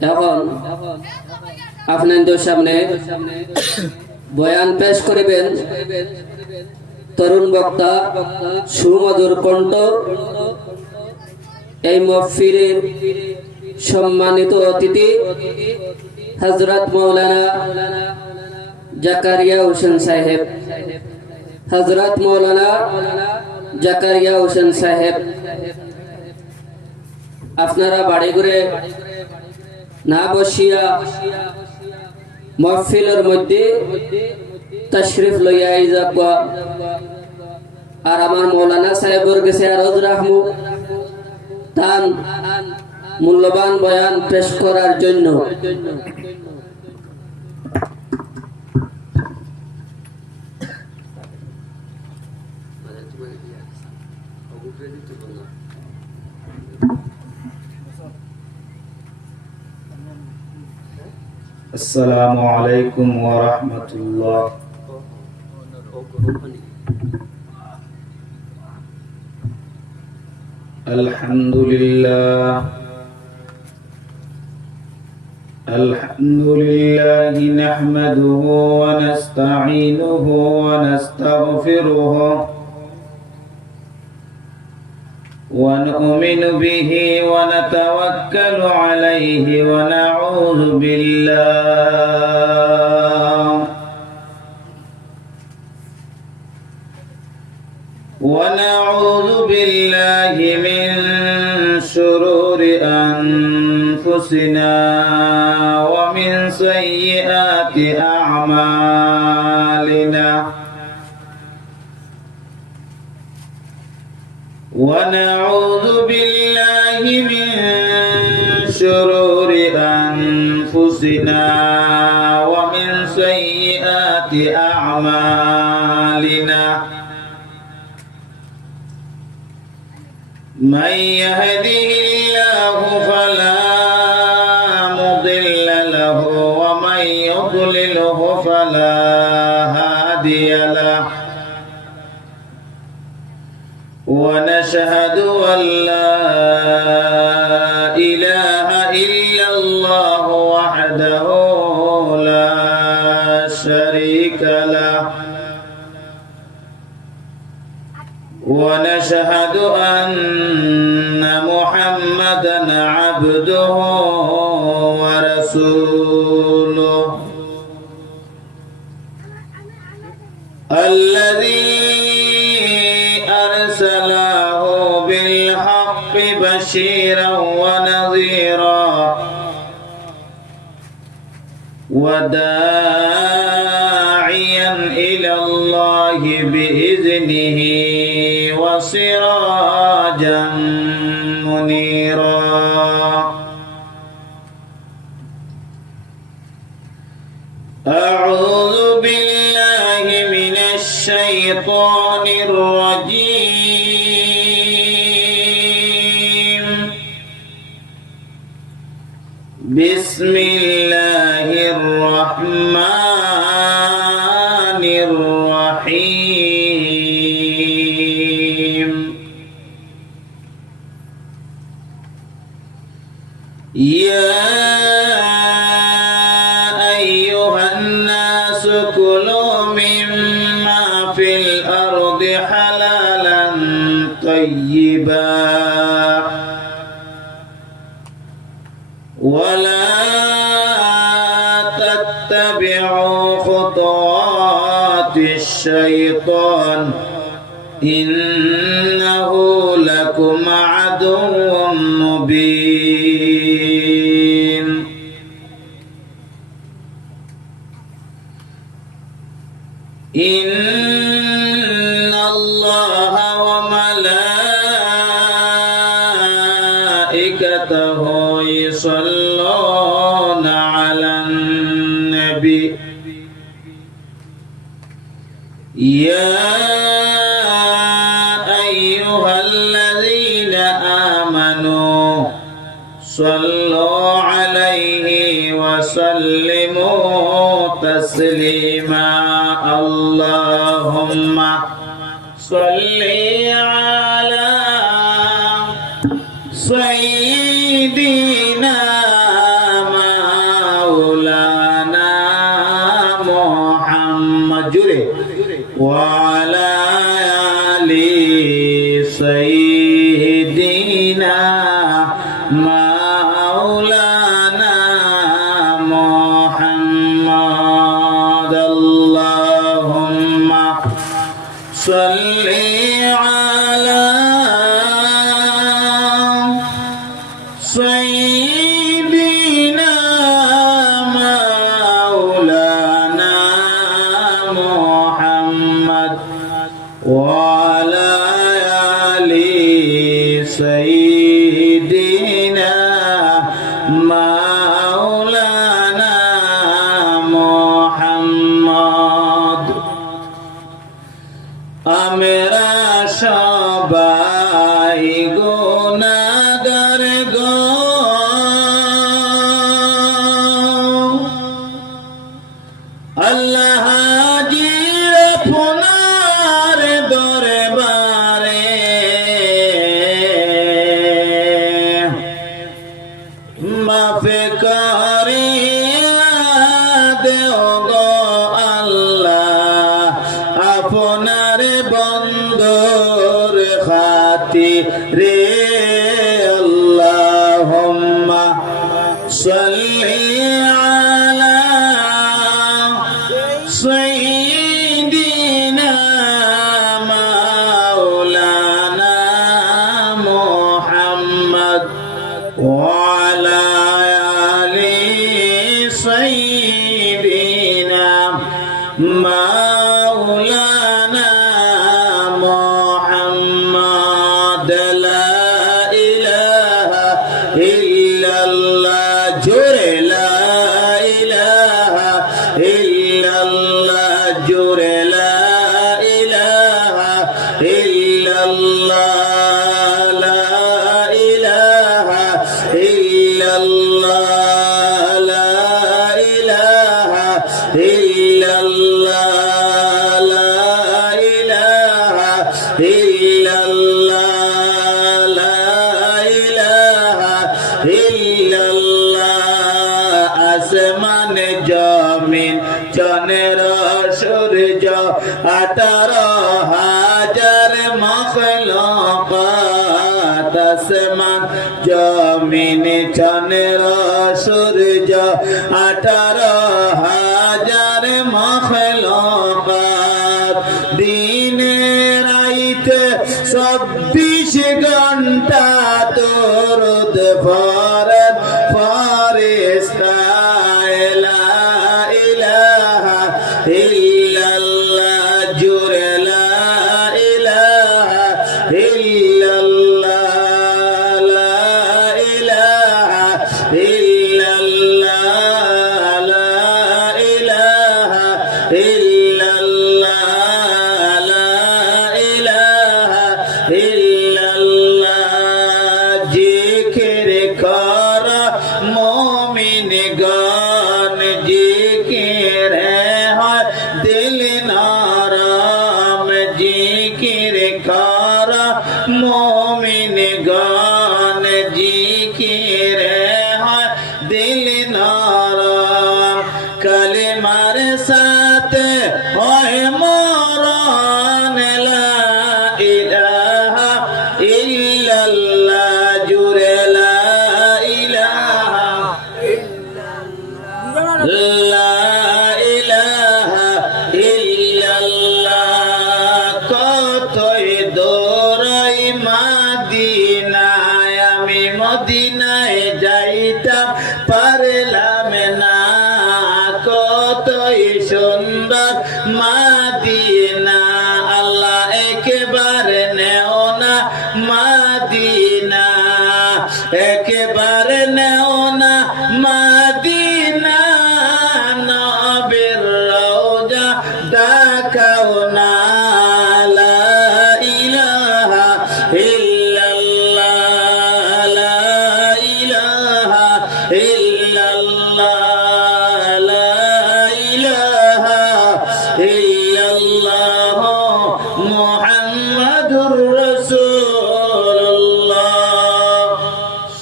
এখন আপনাদের সামনে বয়ান পেশ করিবেন তরুণ বক্তা সুমধুর কণ্ঠ এই মাহফিলের সম্মানিত অতিথি হযরত মাওলানা জাকারিয়া হোসেন সাহেব। হযরত মাওলানা জাকারিয়া হোসেন সাহেব, আপনারা বাড়ি ঘুরে না বসিয়া মাহফিলের মধ্যে তশরিফ লইয়া আইজাব। আর আমার মাওলানা সাহেবের কাছে আরজ রাখমু তান মূল্যবান বয়ান পেশ করার জন্য। السلام عليكم ورحمة الله. الحمد لله نحمده ونستعينه ونستغفره ونؤمن به ونتوكل عليه ونعوذ بالله من شرور أنفسنا ومن سيئات أعمالنا، ونعوذ بالله من شرور أنفسنا ومن سيئات أعمالنا. من يهده الله فلا مضل له ومن يضلله فلا هادي له، ونشهد أن لا إله إلا الله وحده لا شريك له، ونشهد أن محمدا عبده ورسوله الذي أرسله بالحق بشيرا ونذيرا وداعيا إلى الله بإذنه وسراجا منيرا. أعوذ بالله من الشيطان الرجيم. بسم الله الرحمن الرحيم. يا أيها الناس كلوا مما في الأرض حلالا طيبا ولا تتبعوا خطوات الشيطان إنه لكم عدو مبين. إن الله وملائكته يصلون على النبي يا أيها الذين آمنوا صلوا عليه وسلموا تسليما. اللهم صل على سيدنا মাওলানা মুহাম্মদ। আমরা সবাই গুনাহগার গো, আল্লাহ হাজির আপনার দরবারে, মাফ করিয়া দেও গো আল্লাহ, আপনার বন্ধুর খাতিরে। আল্লাহুম্মা সাল্লি আলা সাইয়্যিদিনা মাওলানা মুহাম্মদ ওয়া আলা আলি সাইয়্যিদিনা মাওলানা মুহাম্মদ। লা ইলাহা ইল্লাল্লাহ, জোরে লা ইলাহা ইল্লাল্লাহ, জোরে লা ইলাহা ইল্লাল্লাহ, লা ইলাহা ইল্লাল্লাহ, লা ইলাহা ইল্লাল্লাহ, লা ইলাহা ইল্লাল্লাহ, লা ইলাহা ইল্লাল্লাহ। আসমান জমিন চন্দ্র সূর্য 18,000 মাখলুকাত। আসমান জমিন চন্দ্র সূর্য 18,000 মাখলুকাত। দিনে রাইতে 24 ঘন্টা দরুদ পড়েন ফেরেশতা। লা ইলাহা ইল্লাল্লাহ, জোরে লা ইলাহা ইল্লাল্লাহ, লা ইলাহা ইল্লাল্লাহ, লা ইলাহা ইল্লাল্লাহ, লা ইলাহা ইল্লাল্লাহ। জিকির কর মুমিন গান, জিকির হয় দিল নরম। জিকির কর মুমিন গান, জিকির হয় দিল নরম। কালিমার সাথে হয় মরণ। লা ইলাহা ইল্লাল্লাহ, জুরে লা ইলাহা লা ইলাহা ইল্লাল্লাহ। কতই দূরাই মদিনায়, আমি মদিনায় যাইতাম পারলাম না। কতই সুন্দর মদিনা, আল্লাহ একবার নেও না মদিনা, একবার নেও না মদিনা। নবীর রওজা দেখাও না। লা ইলাহা ইল্লাল্লাহ, লা ইলাহা ইল্লাল্লাহ, লা ইলাহা ইল্লাল্লাহ, মুহাম্মাদুর রাসূলুল্লাহ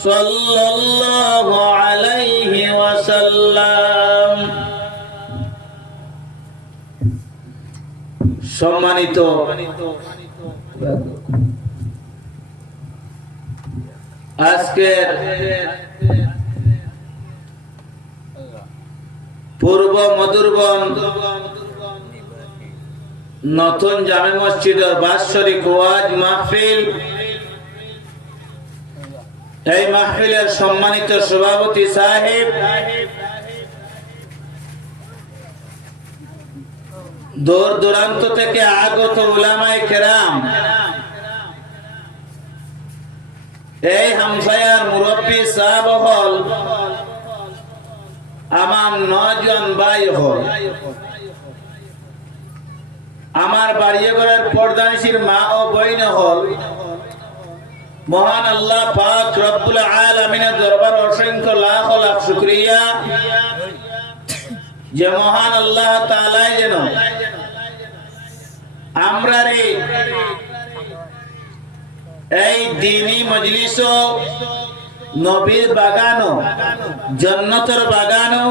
সাল্লাল্লাহু আলাইহি ওয়াসাল্লাম। সম্মানিত আজকের পূর্ব মধুরবন নতুন জামে মসজিদের বাৎসরিক ওয়াজ মাহফিল, এই মাহফিলের সম্মানিত সভাপতি সাহেব, দূর দূরান্ত থেকে আগত উলামায়ে কেরাম, এই হামসায়ার মুরব্বী সাহাব হল, জন ভাই হল, আমার বাড়িয়ে ঘরের পর্দানিশীর মা ও বইন হল, মহান আল্লাহ পাক রব্বুল আলামিনের দরবার অসংখ্য লাখ লাখ শুকরিয়া যে মহান আল্লাহ তাআলা যেন আমরা রে এই দ্বীনি মজলিস নবীর বাগানো জান্নাতের বাগানো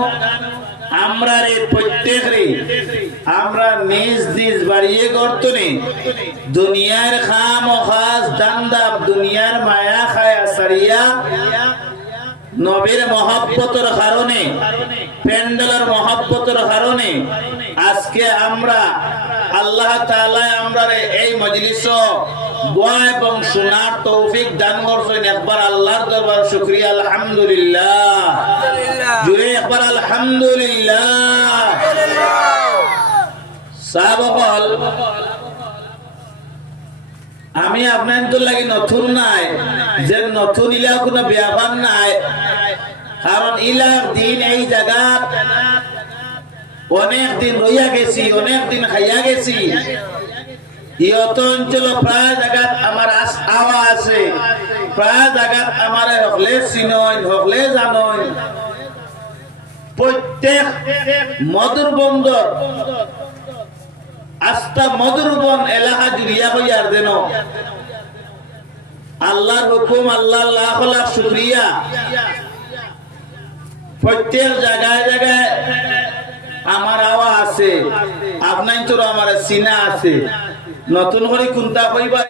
আমরা রে প্রত্যেক রে আমরা নিজ নিজ বাড়িয়ে গর্তনে দুনিয়ার খাম ও খাস দান্দাব দুনিয়ার মায়া খায়া সারিয়া নবীর মহব্বতের কারণে প্যান্ডেলের মহব্বতের কারণে আজকে আমরা আল্লাহ তাআলা আমরা এই মজলিস দোয়া এবং শোনার তৌফিক দান করছেন। একবার আল্লাহর দরবার শুকরিয়া আলহামদুলিল্লাহ, জুড়ে একবার আলহামদুলিল্লাহ। সাহাবাগণ, আমি আপনাদের লাগি নতুন নাই, যে নতুন ইলা কোনো ব্যাপার নাই, কারণ ইলার দিন এই জায়গা অনেক দিন রইয়া গেছি, অনেক দিন খাইয়া গেছি। ইয়ত অঞ্চল প্রায় জায়গাত আমার আওয়া আছে, প্রায় জায়গাত আমার হকলে চিনইন হকলে জানইন। প্রত্যেক মধুর বন্দর আস্তা মধুরবন এলাকা জুড়িয়া হইয়ার যেন আল্লাহর হুকুম, আল্লাহ লাখ লাখ শুকরিয়া। প্রত্যেক জায়গায় জায়গায় আমার আওয়া আছে, আপনার তো আমার চিনা আছে। নতুন করে কোনটা কইবা